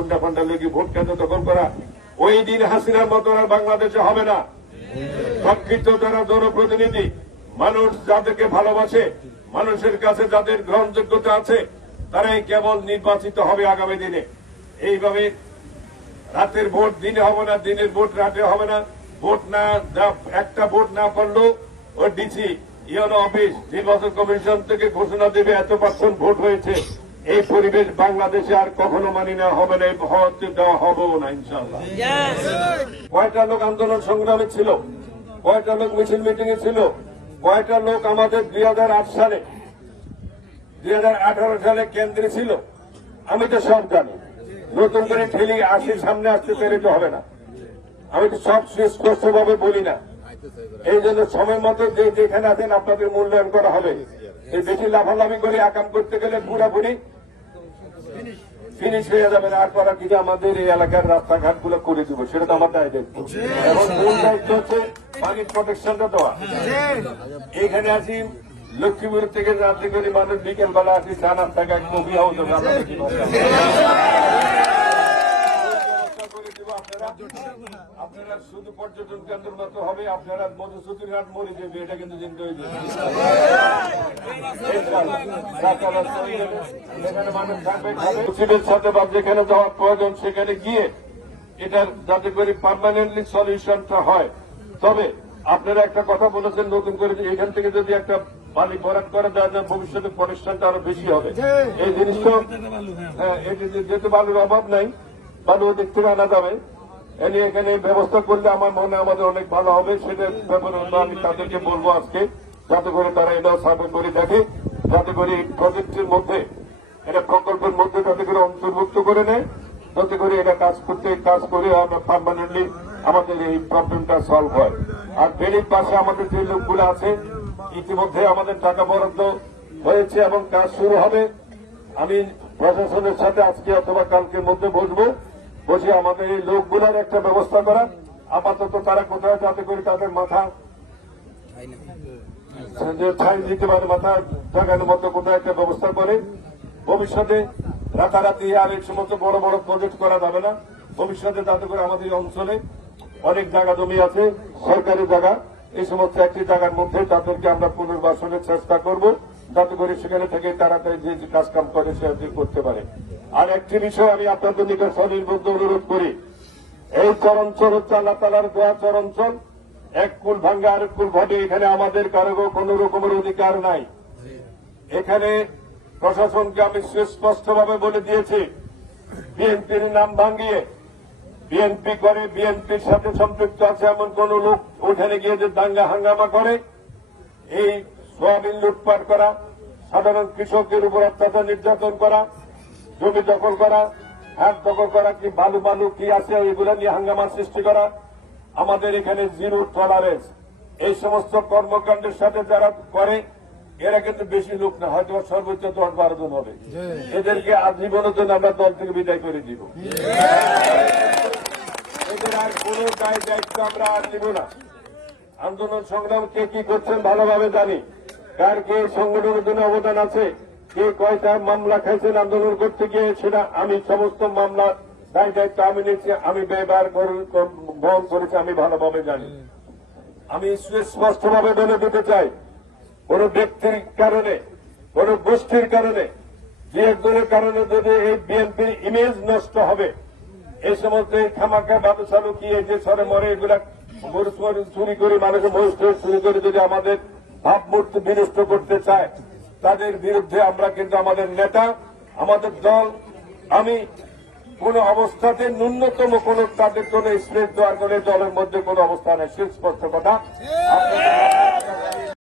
গুন্ডা ফান্ডা লেগে ভোট কেন্দ্র দখল করা, ওই দিন হাসিনার মতো আর বাংলাদেশে হবে না। প্রকৃত যারা জনপ্রতিনিধি, মানুষ যাদেরকে ভালোবাসে, মানুষের কাছে যাদের গ্রহণযোগ্যতা আছে, তারাই কেবল নির্বাচিত হবে আগামী দিনে। এইভাবে রাতের ভোট দিনে হবে না, দিনের ভোট রাতে হবে না। ভোট না, একটা ভোট না পারলেও ওই ডিসি ইউনো অফিস নির্বাচন কমিশন থেকে ঘোষণা দেবে এত % ভোট হয়েছে। এই পরিবেশ বাংলাদেশে আর কখনো মানি না, হবে না, হতে দেওয়া হবেও না ইনশাল্লাহ। কয়টা লোক আন্দোলন সংগ্রামে ছিল, কয়টা লোক মিছিল মিটিং এ ছিল, কয়টা লোক আমাদের 2008 সালে 2018 সালে কেন্দ্রে ছিল, আমি তো সব জানি। নতুন করে ঠেলি আসি সামনে আসতে পেরেতে হবে না, আমি তো সব সুস্পষ্টভাবে বলি না। এই জন্য সময় মতো যে যেখানে আছেন আপনাদের মূল্যায়ন করা হবে। এই বেশি লাফালাফি করে আকাম করতে গেলে পুরাপুরি ফিনিশ হয়ে যাবে না। আর করা কিন্তু আমাদের এই এলাকার রাস্তাঘাট গুলো করে দিব, সেটা তো আমার দায়িত্ব। এবং মূল দায়িত্ব হচ্ছে পানির প্রোটেকশনটা দেওয়া। এখানে আসি লক্ষ্মীপুর থেকে রাত্রি করে মানুষ বিকেল বেলা আসি চা নাস্তাকে এক কবি হাউস আপনারা শুধু পর্যটন কেন্দ্রের মতো হবে, আপনারা মধুসূদন হাট মরে যাবে, এটা কিন্তু চিন্তা হয়ে যাবে। যেখানে মানুষ থাকবে, মুসিবের সাথে বা যেখানে যাওয়ার প্রয়োজন সেখানে গিয়ে এটার যাতে করে পার্মানেন্টলি সলিউশনটা হয়। তবে আপনারা একটা কথা বলেছেন নতুন করে, এখান থেকে যদি একটা বালি বরাদ করা যায় না, ভবিষ্যতে প্রোটেকশনটা আরো বেশি হবে। এই জিনিসটা যেহেতু বালুর অভাব নাই, বালু দিক থেকে আনা যাবে, এখানে ব্যবস্থা করলে আমার মনে আমাদের অনেক ভালো হবে। সেটার ব্যাপারে আমি তাদেরকে বলবো আজকে, যাতে করে তারা এটা সার্ভে করে দেখে, যাতে করে এই প্রজেক্টের মধ্যে, এটা প্রকল্পের মধ্যে যাতে করে অন্তর্ভুক্ত করে নেয়, যাতে করে এটা কাজ করে আমরা পার্মানেন্টলি আমাদের এই প্রবলেমটা সলভ হয়। আর ফেরির পাশে আমাদের যে লোকগুলো আছে, ইতিমধ্যে আমাদের টাকা বরাদ্দ হয়েছে এবং কাজ শুরু হবে। আমি প্রশাসনের সাথে আজকে অথবা কালকের মধ্যে বসবো, বসে আমাদের এই লোকগুলোর একটা ব্যবস্থা করা। আপাতত তারা কোথায় যাতে করে তাদের মাথা ছাই দিতে পারে, মাথা জাগানোর মতো কোথায় একটা ব্যবস্থা করে। ভবিষ্যতে রাতারাতি আর এই সমস্ত বড় বড় প্রজেক্ট করা যাবে না। ভবিষ্যতে যাতে করে আমাদের অঞ্চলে অনেক জায়গা জমি আছে, সরকারি জায়গা, এই সমস্ত একটি জায়গার মধ্যে তাদেরকে আমরা পুনর্বাসনের চেষ্টা করব, যাতে করে সেখানে থেকে তাড়াতাড়ি যে কাজ কাম করে সে করতে পারে। আর একটি বিষয় আমি আপনাদের নিকট সনির্বদ্ধ অনুরোধ করি, এই চরাঞ্চল হচ্ছে আল্লাহ তাআলার দোয়া চরাঞ্চল। এক কুল ভাঙ্গে আরেক কুল ঘটে, এখানে আমাদের কারো কোন রকমের অধিকার নাই। এখানে প্রশাসনকে আমি সুস্পষ্টভাবে বলে দিয়েছি, বিএনপির নাম ভাঙিয়ে বিএনপি করে, বিএনপির সাথে সম্পৃক্ত আছে এমন কোন লোক ওখানে গিয়ে যে দাঙ্গা হাঙ্গামা করে, এই সোয়াবিন লুটপাট করা, সাধারণ কৃষকের উপর অত্যাচার নির্যাতন করা, জমি দখল করা, হাট দখল করা, কি বালু কি আছে এগুলো নিয়ে হাঙ্গামা সৃষ্টি করা, আমাদের এখানে জিরো টলারেন্স। এই সমস্ত কর্মকাণ্ডের সাথে যারা করে, এরা কিন্তু বেশি লোক না, হয়তো সর্বোচ্চ 10-12 জন হবে। এদেরকে আজীবনের জন্য আমরা দল থেকে বিদায় করে দিব। এদের আর কোন দায়িত্ব আমরা আর নিব না। আন্দোলন সংগ্রাম কে কি করছেন ভালোভাবে জানি, কার কে সংগঠনের জন্য অবদান আছে, কে কয়টা মামলা খাইছেন আন্দোলন করতে গিয়ে, সেটা আমি সমস্ত মামলা দায়িত্ব আমি নিচ্ছি, আমি ব্যবহার বহন করেছি, আমি ভালোভাবে জানি। আমি স্পষ্টভাবে বলে দিতে চাই, কোন ব্যক্তির কারণে, কোন গোষ্ঠীর কারণে, যে একজনের কারণে যদি এই বিএনপির ইমেজ নষ্ট হবে, এই সমস্ত খামাখা ব্যবসা লুকিয়ে যে সরে মরে এগুলা চুরি করে, মানুষের মহিষ চুরি করে যদি আমাদের ভাবমূর্তি বিনষ্ট করতে চায়, তাদের বিরুদ্ধে আমরা কিন্তু আমাদের নেতা, আমাদের দল, আমি কোন অবস্থাতে ন্যূনতম কোন তাদের কোন স্পেস দেওয়ার কোন দলের মধ্যে কোন অবস্থা নেই, সুস্পষ্ট কথা।